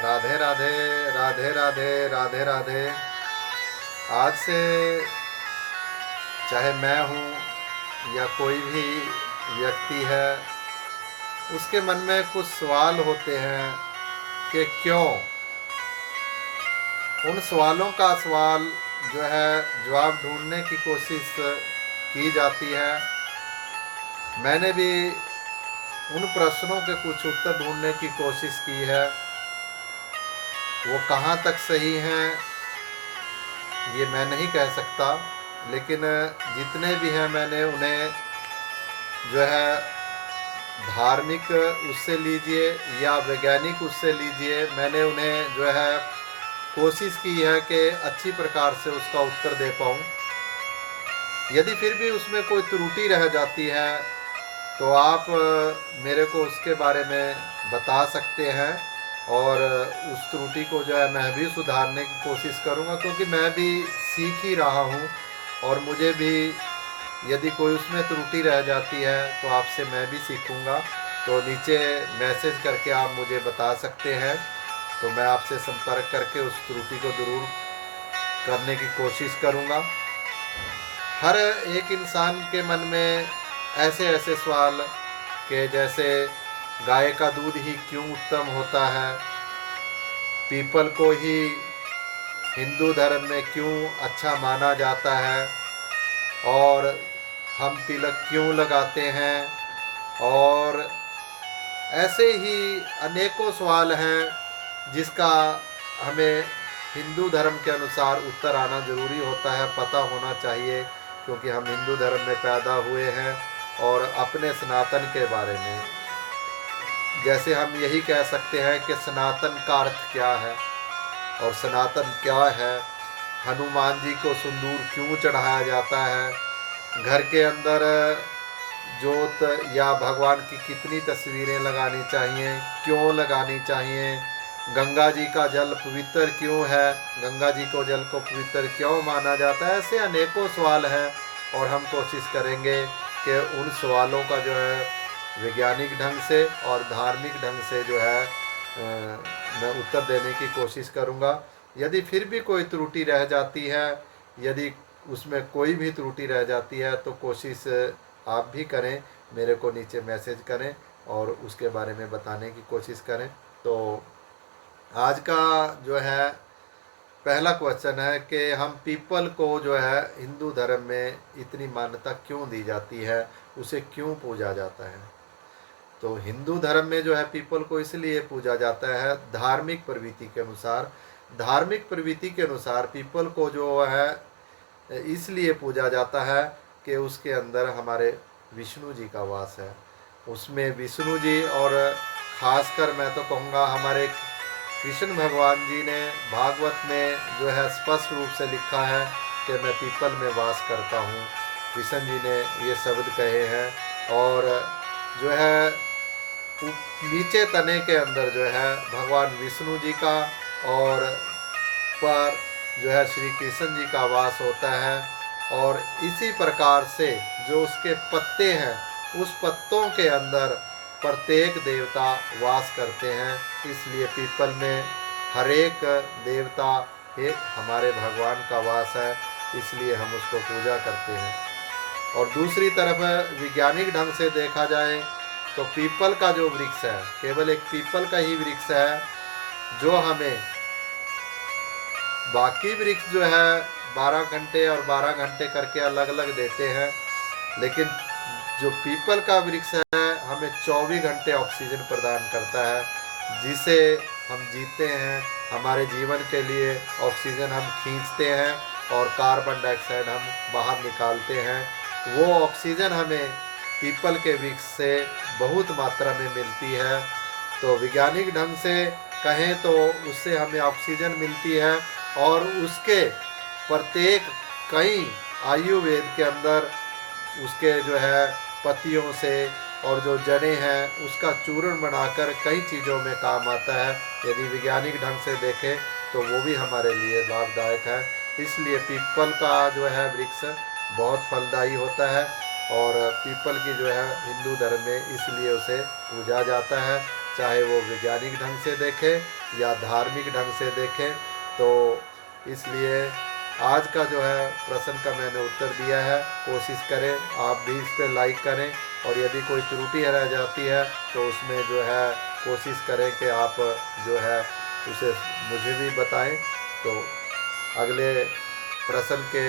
राधे राधे राधे राधे राधे राधे। आज से चाहे मैं हूँ या कोई भी व्यक्ति है, उसके मन में कुछ सवाल होते हैं कि क्यों। उन सवालों का सवाल जो है जवाब ढूंढने की कोशिश की जाती है। मैंने भी उन प्रश्नों के कुछ उत्तर ढूंढने की कोशिश की है। वो कहाँ तक सही हैं ये मैं नहीं कह सकता, लेकिन जितने भी हैं मैंने उन्हें जो है धार्मिक उससे लीजिए या वैज्ञानिक उससे लीजिए, मैंने उन्हें जो है कोशिश की है कि अच्छी प्रकार से उसका उत्तर दे पाऊँ। यदि फिर भी उसमें कोई त्रुटि रह जाती है तो आप मेरे को उसके बारे में बता सकते हैं, और उस त्रुटि को जो है मैं भी सुधारने की कोशिश करूँगा, क्योंकि मैं भी सीख ही रहा हूँ। और मुझे भी यदि कोई उसमें त्रुटि रह जाती है तो आपसे मैं भी सीखूँगा। तो नीचे मैसेज करके आप मुझे बता सकते हैं, तो मैं आपसे संपर्क करके उस त्रुटि को दूर करने की कोशिश करूँगा। हर एक इंसान के मन में ऐसे ऐसे सवाल कि जैसे गाय का दूध ही क्यों उत्तम होता है, पीपल को ही हिंदू धर्म में क्यों अच्छा माना जाता है, और हम तिलक क्यों लगाते हैं, और ऐसे ही अनेकों सवाल हैं जिसका हमें हिंदू धर्म के अनुसार उत्तर आना ज़रूरी होता है, पता होना चाहिए, क्योंकि हम हिंदू धर्म में पैदा हुए हैं। और अपने सनातन के बारे में जैसे हम यही कह सकते हैं कि सनातन का अर्थ क्या है और सनातन क्या है। हनुमान जी को सिंदूर क्यों चढ़ाया जाता है, घर के अंदर जोत या भगवान की कितनी तस्वीरें लगानी चाहिए, क्यों लगानी चाहिए, गंगा जी का जल पवित्र क्यों है, गंगा जी को जल को पवित्र क्यों माना जाता है। ऐसे अनेकों सवाल हैं, और हम कोशिश करेंगे कि उन सवालों का जो है वैज्ञानिक ढंग से और धार्मिक ढंग से जो है मैं उत्तर देने की कोशिश करूँगा। यदि फिर भी कोई त्रुटि रह जाती है, यदि उसमें कोई भी त्रुटि रह जाती है, तो कोशिश आप भी करें, मेरे को नीचे मैसेज करें और उसके बारे में बताने की कोशिश करें। तो आज का जो है पहला क्वेश्चन है कि हम पीपल को जो है हिंदू धर्म में इतनी मान्यता क्यों दी जाती है, उसे क्यों पूजा जाता है। तो हिंदू धर्म में जो है पीपल को इसलिए पूजा जाता है धार्मिक प्रवृत्ति के अनुसार। धार्मिक प्रवृत्ति के अनुसार पीपल को जो है इसलिए पूजा जाता है कि उसके अंदर हमारे विष्णु जी का वास है। उसमें विष्णु जी, और ख़ासकर मैं तो कहूँगा हमारे कृष्ण भगवान जी ने भागवत में जो है स्पष्ट रूप से लिखा है कि मैं पीपल में वास करता हूँ। कृष्ण जी ने ये शब्द कहे हैं। और जो है नीचे तने के अंदर जो है भगवान विष्णु जी का और पर जो है श्री कृष्ण जी का वास होता है। और इसी प्रकार से जो उसके पत्ते हैं, उस पत्तों के अंदर प्रत्येक देवता वास करते हैं। इसलिए पीपल में हर एक देवता एक हमारे भगवान का वास है, इसलिए हम उसको पूजा करते हैं। और दूसरी तरफ वैज्ञानिक ढंग से देखा जाए तो पीपल का जो वृक्ष है, केवल एक पीपल का ही वृक्ष है जो हमें बाकी वृक्ष जो है 12 घंटे और 12 घंटे करके अलग अलग देते हैं, लेकिन जो पीपल का वृक्ष है हमें 24 घंटे ऑक्सीजन प्रदान करता है, जिसे हम जीते हैं। हमारे जीवन के लिए ऑक्सीजन हम खींचते हैं और कार्बन डाइऑक्साइड हम बाहर निकालते हैं। वो ऑक्सीजन हमें पीपल के वृक्ष से बहुत मात्रा में मिलती है। तो वैज्ञानिक ढंग से कहें तो उससे हमें ऑक्सीजन मिलती है, और उसके प्रत्येक कई आयुर्वेद के अंदर उसके जो है पत्तियों से और जो जड़ें हैं उसका चूर्ण बनाकर कई चीज़ों में काम आता है। यदि वैज्ञानिक ढंग से देखें तो वो भी हमारे लिए लाभदायक है। इसलिए पीपल का जो है वृक्ष बहुत फलदायी होता है, और पीपल की जो है हिंदू धर्म में इसलिए उसे पूजा जाता है। चाहे वो वैज्ञानिक ढंग से देखें या धार्मिक ढंग से देखें। तो इसलिए आज का जो है प्रश्न का मैंने उत्तर दिया है। कोशिश करें आप भी इस पर लाइक करें, और यदि कोई त्रुटि रह जाती है तो उसमें जो है कोशिश करें कि आप जो है उसे मुझे भी बताएं। तो अगले प्रश्न के